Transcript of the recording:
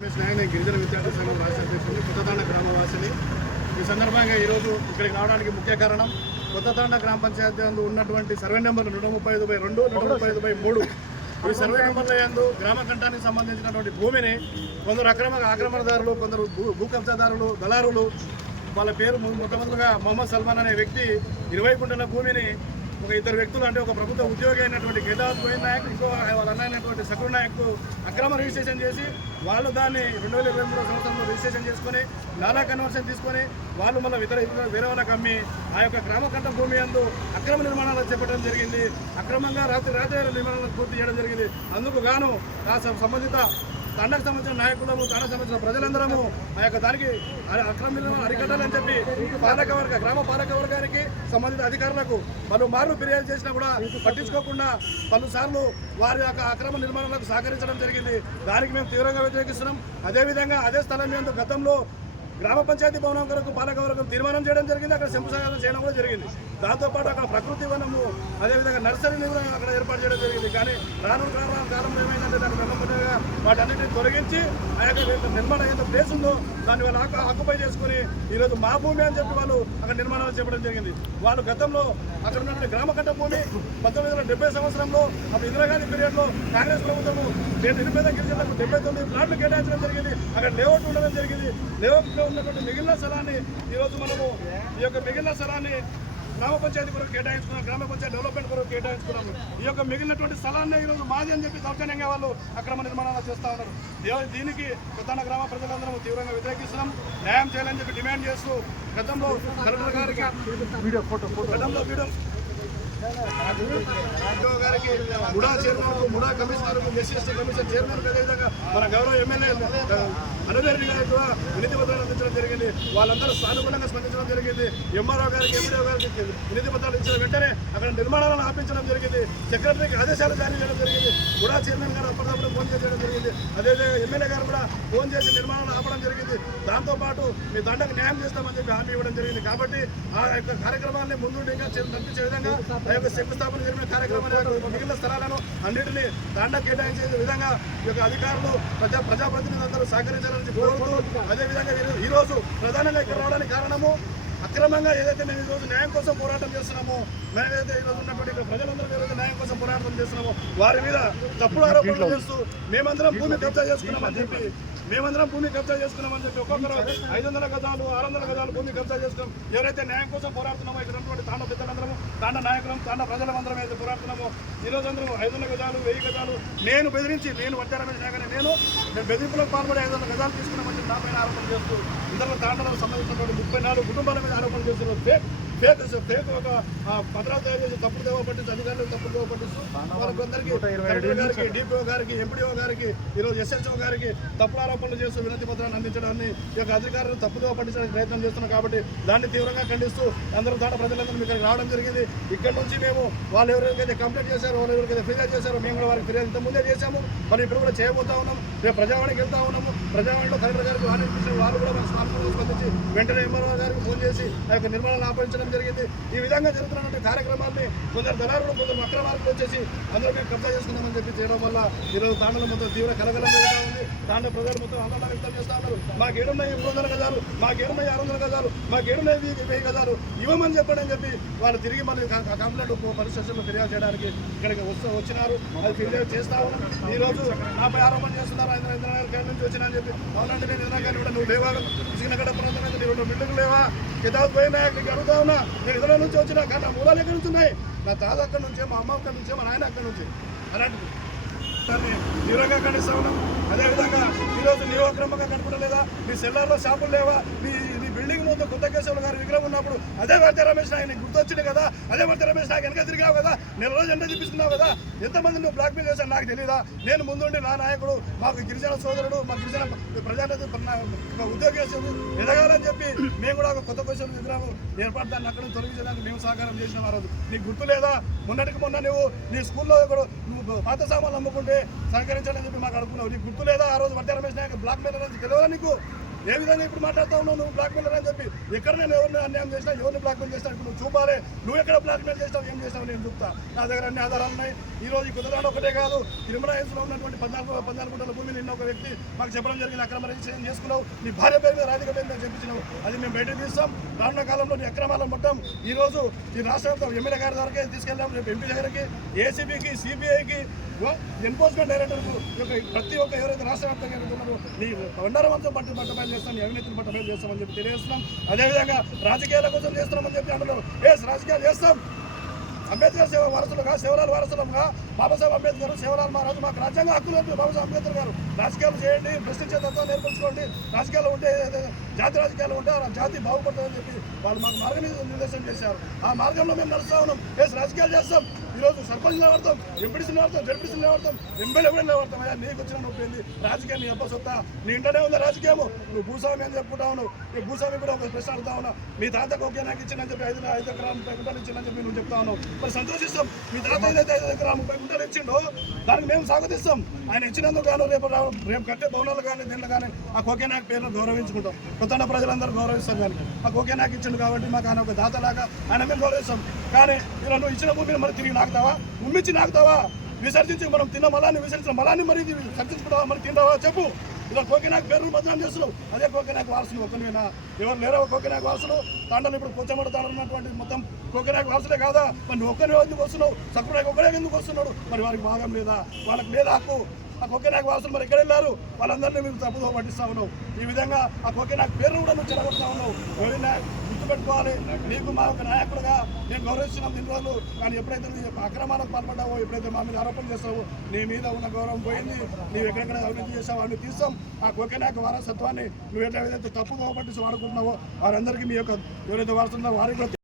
నేను గిరిజన విద్యార్థి సంఘం రాష్ట్ర అధ్యక్షుడు కొత్తతాండ గ్రామవాసిని. ఈ సందర్భంగా ఈరోజు ఇక్కడికి రావడానికి ముఖ్య కారణం కొత్తతాండ గ్రామ పంచాయతీ యందు ఉన్నటువంటి సర్వే నెంబర్ నూట ముప్పై ఐదు బై రెండు నూట ముప్పై ఐదు బై మూడు. ఈ సర్వే నెంబర్ల యందు గ్రామ కంఠానికి సంబంధించినటువంటి భూమిని కొందరు అక్రమ ఆక్రమణదారులు కొందరు భూ కబ్జాదారులు దళారులు వాళ్ళ పేరు ము- మొహమ్మద్ సల్మాన్ అనే వ్యక్తి ఇరవై గుంటల భూమిని ఒక ఇద్దరు వ్యక్తులు అంటే ఒక ప్రభుత్వ ఉద్యోగి అయినటువంటి కేదార్ గోవింద్ నాయక్ ఇంకో వాళ్ళ అన్న అయినటువంటి నాయక్ అక్రమ రిజిస్ట్రేషన్ చేసి వాళ్ళు దాన్ని రెండు వేల ఇరవై మూడో సంవత్సరంలో రిజిస్ట్రేషన్ చేసుకొని నాలా కన్వర్షన్ తీసుకొని వాళ్ళు మళ్ళీ ఇతర ఇతర వేరే వాళ్ళకి అమ్మి ఆ యొక్క గ్రామ భూమి అందు అక్రమ నిర్మాణాలు చేపట్టడం జరిగింది. అక్రమంగా రాత్రి రాత్రి నిర్మాణాలు పూర్తి చేయడం జరిగింది. అందుకు గాను సంబంధిత తండకు సంబంధించిన నాయకులము తండకు సంబంధించిన ప్రజలందరము ఆ యొక్క దానికి అక్రమ అరికట్టాలని చెప్పి పాలక వర్గ గ్రామ పాలక వర్గానికి సంబంధిత అధికారులకు పలు మార్లు ఫిర్యాదు చేసినా కూడా పట్టించుకోకుండా పలుసార్లు వారి యొక్క అక్రమ నిర్మాణాలకు సహకరించడం జరిగింది. దానికి మేము తీవ్రంగా వ్యతిరేకిస్తున్నాం. అదేవిధంగా అదే స్థలం మీద గతంలో గ్రామ పంచాయతీ భవనం కొరకు పాలకవర్గం తీర్మానం చేయడం జరిగింది. అక్కడ శంకుసాగరం చేయడం కూడా జరిగింది. దాంతోపాటు అక్కడ ప్రకృతి వనము అదేవిధంగా నర్సరీని కూడా అక్కడ ఏర్పాటు చేయడం జరిగింది. కానీ రానున్న కాలం కాలంలో ఏమైందంటే దానికి వెంబడిగా వాటన్నిటిని తొలగించి ఆ యొక్క నిర్మాణం ఎంత ప్లేస్ ఉందో దాన్ని వాళ్ళు ఆక్యుపై చేసుకుని ఈరోజు మా భూమి అని చెప్పి వాళ్ళు అక్కడ నిర్మాణాలు చేయడం జరిగింది. వాళ్ళు గతంలో అక్కడ ఉన్నటువంటి గ్రామ కట్ట భూమి పంతొమ్మిది వందల డెబ్బై సంవత్సరంలో అప్పుడు ఇందిరాగాంధీ పీరియడ్లో కాంగ్రెస్ ప్రభుత్వము నేను నిరుపేద గిరిజనులకు డెబ్బై తొమ్మిది ప్లాట్లు కేటాయించడం జరిగింది. అక్కడ లేఅవుట్ ఉండడం జరిగింది. లేఅవుట్లో ఉన్నటువంటి మిగిలిన స్థలాన్ని ఈరోజు మనము ఈ యొక్క మిగిలిన స్థలాన్ని గ్రామ పంచాయతీ కొరకు కేటాయించుకున్నాం గ్రామ పంచాయతీ డెవలప్మెంట్ కొరకు కేటాయించుకున్నాము. ఈ యొక్క మిగిలినటువంటి స్థలాన్ని ఈరోజు మాది అని చెప్పి దౌర్జన్యంగా వాళ్ళు అక్రమ నిర్మాణాలు చేస్తా ఉన్నారు. దీనికి కొత్త గ్రామ ప్రజలందరం తీవ్రంగా వ్యతిరేకిస్తున్నాం. న్యాయం చేయాలని చెప్పి డిమాండ్ చేస్తూ గతంలో కలెక్టర్ గారికి గతంలో వీడియో గారికి MUDA chairman MUDA commissioner SC commission chairman అదేవిధంగా మన గౌరవ ఎమ్మెల్యే అనుదేరి గారికి కూడా వినతి పత్రాలు అందించడం జరిగింది. వాళ్ళందరూ సానుకూలంగా స్పందించడం జరిగింది. ఎంఆర్ఓ గారికి ఎంపీడీఓ గారికి వినతి పత్రాలు ఇచ్చిన వెంటనే అక్కడ నిర్మాణాలను ఆపించడం జరిగింది. సెక్రటరీకి ఆదేశాలు జారీ చేయడం జరిగింది. ముడా చైర్మన్ గారు అప్పటికప్పుడు ఫోన్ చేయడం జరిగింది. అదేవిధంగా ఎమ్మెల్యే గారు కూడా ఫోన్ చేసి నిర్మాణాలు ఆపడం జరిగింది. దాంతోపాటు మీ దండకు న్యాయం చేస్తామని చెప్పి హామీ ఇవ్వడం జరిగింది. కాబట్టి ఆ యొక్క కార్యక్రమాన్ని ముందుండి ఇంకా చే- నడిపించే విధంగా ఆ యొక్క శంకుస్థాపన జరిపిన కార్యక్రమాన్ని మిగిలిన స్థలాలను అన్నింటినీ దండ కేటాయించే విధంగా ఈ యొక్క అధికారులు ప్రజా ప్రజాప్రతినిధులందరూ సహకరించాలని కోరుతూ అదేవిధంగా ఈరోజు ప్రధానంగా ఇక్కడ రావడానికి కారణము అక్రమంగా ఏదైతే మేము ఈరోజు న్యాయం కోసం పోరాటం చేస్తున్నామో మేము ఈరోజు ఉన్నటువంటి ఇక్కడ ప్రజలందరూ ఏదైతే న్యాయం కోసం పోరాటం చేస్తున్నామో వారి మీద తప్పుడు ఆరోపణలు చేస్తూ మేమందరం భూమి కబ్జా చేసుకున్నామని చెప్పి మేమందరం భూమి కబ్జా చేసుకున్నామని చెప్పి ఒక్కొక్కరు ఐదు వందల గజాలు ఆరు వందల గజాలు భూమి కబ్జా చేసుకున్నాం. ఎవరైతే న్యాయం కోసం పోరాడుతున్నామో ఇక్కడ ఉన్నటువంటి తాండ పెద్దలందరము తాండ నాయకులం తాండ ప్రజలందరం అయితే పోరాడుతున్నామో ఈరోజు అందరూ ఐదు వందల గజాలు వెయ్యి గజాలు నేను బెదిరించి నేను వడ్డారమేష్ కానీ నేను నేను బెదిరింపులకు పాల్పడి ఐదు వందల గజాలు తీసుకున్నామని చెప్పి నా పైన ఆరోపణ చేస్తూ ఇందులో తాండలకు సంబంధించినటువంటి ముప్పై నాలుగు కుటుంబాల మీద ఆరోపణ చేస్తున్నారు ఫేక్ ఫేక్ ఫేక్ ఒక చేసి తప్పుడు దేవ పట్టిస్తూ అధికారులకు తప్పుడు దేవ పట్టిస్తూ వాళ్ళందరికీ డిపిఓ గారికి ఎంపీడీఓ గారికి ఈరోజు ఎస్ఎస్ఓ గారికి తప్పుడు ఆరోపణలు చేస్తూ వినతి పత్రాన్ని అందించడాన్ని ఈ యొక్క అధికారులు తప్పుదో పట్టించడానికి ప్రయత్నం చేస్తున్నారు కాబట్టి దాన్ని తీవ్రంగా ఖండిస్తూ అందరూ దాట ప్రజలందరూ ఇక్కడికి రావడం జరిగింది. ఇక్కడ నుంచి మేము వాళ్ళు ఎవరికైతే కంప్లైంట్ చేశారో వాళ్ళు ఎవరికైతే ఫిర్యాదు చేశారో మేము కూడా వారికి ఫిర్యాదు ఇంత ముందే చేశాము. మరి ఇప్పుడు కూడా చేయబోతా ఉన్నాం. రేపు ప్రజావాణికి వెళ్తా ఉన్నాము. ప్రజావాణిలో కలెక్టర్ గారికి వాణి వాళ్ళు కూడా మన స్పాన్సర్లు స్పందించి వెంటనే ఎంఆర్ఓ గారికి ఫోన్ చేసి ఆ యొక్క నిర్మాణాలు ఆపరించడం జరిగింది. ఈ విధంగా జరుగుతున్నటువంటి కార్యక్రమాన్ని కొందరు దళారులు కొందరు అక్రమాలకు వచ్చేసి అందరూ మేము కబ్జా చేసుకుందామని చెప్పి చేయడం వల్ల ఈరోజు తాండలో మొత్తం తీవ్ర కలగలం జరుగుతూ ఉంది. తాండ ప్రజలు మొత్తం ఆందోళన వ్యక్తం చేస్తా ఉన్నారు. మాకు ఏడున్నాయి ఎనిమిది వందల గజాలు మాకు ఏడున్నాయి ఆరు వందల గజాలు మాకు ఏడున్నాయి వెయ్యి గజాలు ఇవ్వమని చెప్పడని అని చెప్పి వాళ్ళు తిరిగి మళ్ళీ కంప్లైంట్ పోలీస్ స్టేషన్లో ఫిర్యాదు చేయడానికి ఇక్కడికి వస్తూ వచ్చినారు. అది ఫిర్యాదు చేస్తా ఉన్నాం. ఈ రోజు నాపై ఆరోపణ చేస్తున్నారు ఆయన ఇంద్రనగర్ నుంచి వచ్చినా అని చెప్పి అవునండి నేను ఇంద్రనగర్ కూడా నువ్వు లేవా? సిగ్నగడ ప్రాంతం నీ రెండు బిల్డింగ్ లేవా? కితాబ్ పోయినా నీకు అడుగుతా ఉన్నా నేను ఇతర నుంచి వచ్చినా కానీ నా మూలాలు ఎక్కడి నుంచి ఉన్నాయి? నా తాత అక్కడి నుంచే మా అమ్మ అక్కడి నుంచే మా నాయన అక్కడి నుంచి. అలాంటిది. దాన్ని తీవ్రంగా ఖండిస్తా ఉన్నాం అదేవిధంగా ఈరోజు నీ కనపడలేదా? నీ సెల్లార్లో షాపులు లేవా? నీ నీ బిల్డింగ్ ముందు కొత్త కేశవులు గారి విగ్రహం ఉన్నప్పుడు అదే వర్త రమేష్ నాయక్ గుర్తొచ్చింది కదా? అదే వర్త రమేష్ నాయక్ వెనక తిరిగావు కదా? నెల రోజు ఎండ చూపిస్తున్నావు కదా? ఎంతమంది నువ్వు బ్లాక్మెయిల్ చేశావు చేశాను నాకు తెలియదా నేను ముందుండి నా నాయకుడు మాకు గిరిజన సోదరుడు మా గిరిజన ప్రజానేత ఉద్యోగస్తుడు ఎదగాలని చెప్పి మేము కూడా ఒక కొత్త కేశవులు విగ్రహం ఏర్పాటు దాన్ని అక్కడ తొలగించడానికి మేము సహకారం చేసిన ఆ రోజు. నీకు గుర్తు లేదా? మొన్నటికి మొన్న నువ్వు నీ స్కూల్లో ఒకడు నువ్వు పాత సామాన్లు అమ్ముకుంటే సహకరించాలని చెప్పి మాకు అనుకున్నావు నీకు గుర్తు లేదా? ఆ రోజు వర్త రమేష్ నాయక్ బ్లాక్ మెయిల్ అని తెలియదా నీకు? ఏ విధంగా ఇప్పుడు మాట్లాడుతా ఉన్నావు నువ్వు బ్లాక్ మెయిల్ అని చెప్పి? ఎక్కడ నేను ఎవరిని అన్యాయం చేసినా ఎవరిని బ్లాక్ మెయిల్ చేసినా నువ్వు చూపాలి. నువ్వు ఎక్కడ బ్లాక్ మెయిల్ చేస్తావు ఏం చేస్తావు నేను చూపుతా. నా దగ్గర అన్ని ఆధారాలు ఉన్నాయి. ఈ రోజు ఈ కుదరాడు ఒకటే కాదు. క్రిమినల్ ఉన్నటువంటి పద్నాలుగు పద్నాలుగు గుంటల భూమిని నిన్న ఒక వ్యక్తి మాకు చెప్పడం జరిగింది. అక్రమ రిజిస్ట్రేషన్ చేసుకున్నావు. నీ భార్య పేరు మీద రాధిక పేరు మీద చెప్పించినావు. అది మేము బయటకు తీస్తాం. రానున్న కాలంలో నీ అక్రమాలను మొత్తం ఈ రోజు ఈ రాష్ట్ర ఎమ్మెల్యే గారి దగ్గరికి తీసుకెళ్దాం రేపు ఎంపీ దగ్గరికి ఏసీబీకి సిబిఐకి ఎన్ఫోర్స్మెంట్ డైరెక్టర్ యొక్క ప్రతి ఒక్క ఎవరైతే రాష్ట్ర వ్యాప్తంగా ఎవరైతే ఉన్నారో నీ బండారం పట్టు పట్టబయలు చేస్తాం నీ అవినీతిని పట్టబయలు చేస్తామని చెప్పి తెలియజేస్తున్నాం. అదేవిధంగా రాజకీయాల కోసం చేస్తున్నామని చెప్పి అంటున్నారు. ఎస్ రాజకీయాలు చేస్తాం. అంబేద్కర్ సేవ వారసులుగా శివలాల్ వారసులంగా బాబాసాహెబ్ అంబేద్కర్ శివలాల్ మహారాజు మాకు రాజ్యాంగ హక్కులు ఉంది బాబాసాహెబ్ అంబేద్కర్ గారు రాజకీయాలు చేయండి ప్రశ్నించే తత్వం నేర్పించుకోండి. రాజకీయాలు ఉంటే జాతి రాజకీయాలు ఉంటే ఆ జాతి బాగుపడుతుందని చెప్పి వాళ్ళు మాకు మార్గ నిర్దేశం చేశారు. ఆ మార్గంలో మేము నడుస్తా ఉన్నాం. ఎస్ రాజకీయాలు చేస్తాం. ఈరోజు సర్పంచ్ నిలబడతాం ఎంపీడీసీ నిలబడతాం జడ్పీసీ నిలబడతాం ఎమ్మెల్యే కూడా నిలబడతాం. అయ్యా నీకు వచ్చిన నొప్పి ఏంది? రాజకీయం నీ అబ్బ సొత్తా. నీ ఇంటనే ఉంది రాజకీయము? నువ్వు భూస్వామి అని చెప్పుకుంటా ఉన్నావు. నీ భూస్వామి కూడా ఒక ప్రశ్న అడుగుతా ఉన్నావు మీ తాతకు ఓకే నాకు ఇచ్చిందని చెప్పి ఐదు ఐదు ఎకరాలు ప్రకటన గుంటలు ఇచ్చిందని చెప్పి నువ్వు చెప్తా ఉన్నావు. మరి సంతోషిస్తాం. మీ తాత ఏదైతే ఐదు ఎకరాలు ముప్పై గుంటలు ఇచ్చిండో. దానికి మేము స్వాగతిస్తాం ఆయన ఇచ్చినందుకు గాను రేపు రేపు కట్టే భవనాలు కానీ దీనిలో కానీ ఆ కోకేనాయక్ పేరును గౌరవించుకుంటాం. కొత్త ప్రజలందరూ గౌరవిస్తాం కానీ ఆ కోకేనాయక్ ఇచ్చిండు కాబట్టి మాకు ఆయన ఒక దాతలాగా ఆయన మేము గౌరవిస్తాం. కానీ ఇలా నువ్వు ఇచ్చిన భూమిని మరి తిరిగి నాకుతావా? ఉమ్మిచ్చి నాకుతావా? విసర్జించి మనం తిన్న మలాన్ని విసర్జించిన మలాన్ని మరి సర్జించుకుంటావా మరి తింటావా? చెప్పు. ఇలా కోకినాకు పేరు బదనాం చేస్తున్నావు. అదే కోకినాకు వారసులు ఒకరివేనా ఎవరు లేరో కోకినాకు వారసులు? తాండలు ఇప్పుడు పొచ్చమడ ఉన్నటువంటి మొత్తం కోకినాకు వారసులే కాదా? మరి ఒక్కనే ఒక్కరే ఎందుకు వస్తున్నావు? సక్కురాకు ఒకరే ఎందుకు వస్తున్నాడు? మరి వారికి భాగం లేదా? వాళ్ళకి లేదా హక్కు? ఆ కోకినాకు వారసులు మరి ఎక్కడ వెళ్ళారు? వాళ్ళందరినీ మీరు తప్పుదో పట్టిస్తా ఉన్నావు ఈ విధంగా ఆ కోకినాకు పేరు కూడా నువ్వు చెడగొడతా ఉన్నావు. ఎవరైనా గుర్తుపెట్టుకోవాలి నీకు మా ఒక నాయకుడుగా నేను గౌరవిస్తున్నాం ఇన్ని రోజులు. కానీ ఎప్పుడైతే అక్రమాలకు పాల్పడ్డావో ఎప్పుడైతే మా మీద ఆరోపణ చేస్తావో నీ మీద ఉన్న గౌరవం పోయింది. నీవు ఎక్కడెక్కడ అభివృద్ధి చేసావు అన్ని తీస్తాం. ఆ కోకేనాక వారసత్వాన్ని నువ్వు ఎట్లా ఏదైతే తప్పు కాబట్టి వాడుకుంటున్నావో వారందరికీ మీ యొక్క ఎవరైతే వారసున్నారో వారికి